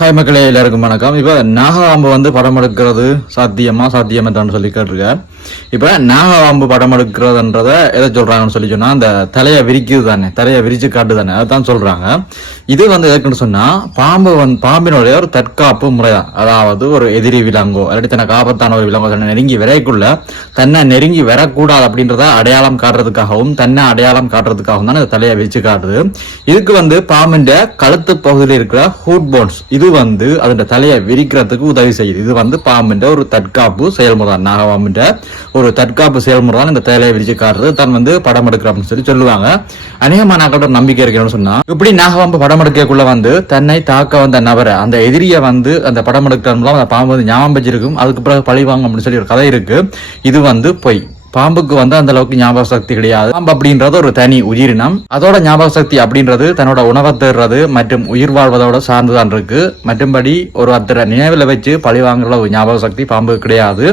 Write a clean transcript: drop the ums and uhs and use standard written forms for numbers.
Hi மக்களே, எல்லாருக்கும் வணக்கம். இப்ப நாகவாம்பு படம் எடுக்கிறது சாத்தியமான்னு சொல்லி கேட்டிருக்கேன். இப்ப நாகவாம்பு படம் எடுக்கிறதுன்றத எதை சொல்றாங்கன்னு சொன்னா அந்த தலையை விரிக்குது தானே, தலையை விரிச்சு காட்டு தானே, அதான் சொல்றாங்க. இது எதுக்குன்னு சொன்னா பாம்பினுடைய ஒரு தற்காப்பு முறைதான். அதாவது ஒரு எதிரி விலங்கோ இல்லாட்டி தனக்கு ஆபத்தான ஒரு விலங்கோ தன்னை நெருங்கி விரைக்குள்ள தன்னை நெருங்கி வரக்கூடாது அப்படின்றத அடையாளம் காட்டுறதுக்காகவும் தன்னை அடையாளம் காட்டுறதுக்காகவும் தான் இந்த தலையை விரிச்சு காட்டுது. இதுக்கு பாம்பின் கழுத்து பகுதியில் இருக்கிற ஹூட் போன்ஸ் இது அதோட தலையை விரிக்கிறதுக்கு உதவி செய்யுது. இது பாம்பின் ஒரு தற்காப்பு செயல்முறை, நாகபாம்பின் ஒரு தற்காப்பு செயல்முறை தான் இந்த தலையை விரிச்சு காட்டுறது தான் படம் எடுக்கிற அப்படின்னு சொல்லுவாங்க. அநேகமான நம்பிக்கை இருக்குன்னு சொன்னா இப்படி நாகபாம்பு படம் எடுக்கக்குள்ள தன்னை தாக்க வந்த நபரை அந்த எதிரியை அந்த படம் எடுக்கிற அந்த பாம்பு ஞாபகம் வச்சிருக்கும். அதுக்கு பிறகு பழிவாங்க அப்படின்னு சொல்லி ஒரு கதை இருக்கு. இது பொய். பாம்புக்கு அந்த அளவுக்கு ஞாபக சக்தி கிடையாது. பாம்பு அப்படின்றது ஒரு தனி உயிரினம். அதோட ஞாபக சக்தி அப்படின்றது தன்னோட உணவை தேடுறது மற்றும் உயிர் வாழ்வதோட சார்ந்துதான் இருக்கு. மற்றும்படி ஒரு நினைவுல வச்சு பழி வாங்குற ஞாபக சக்தி பாம்புக்கு கிடையாது.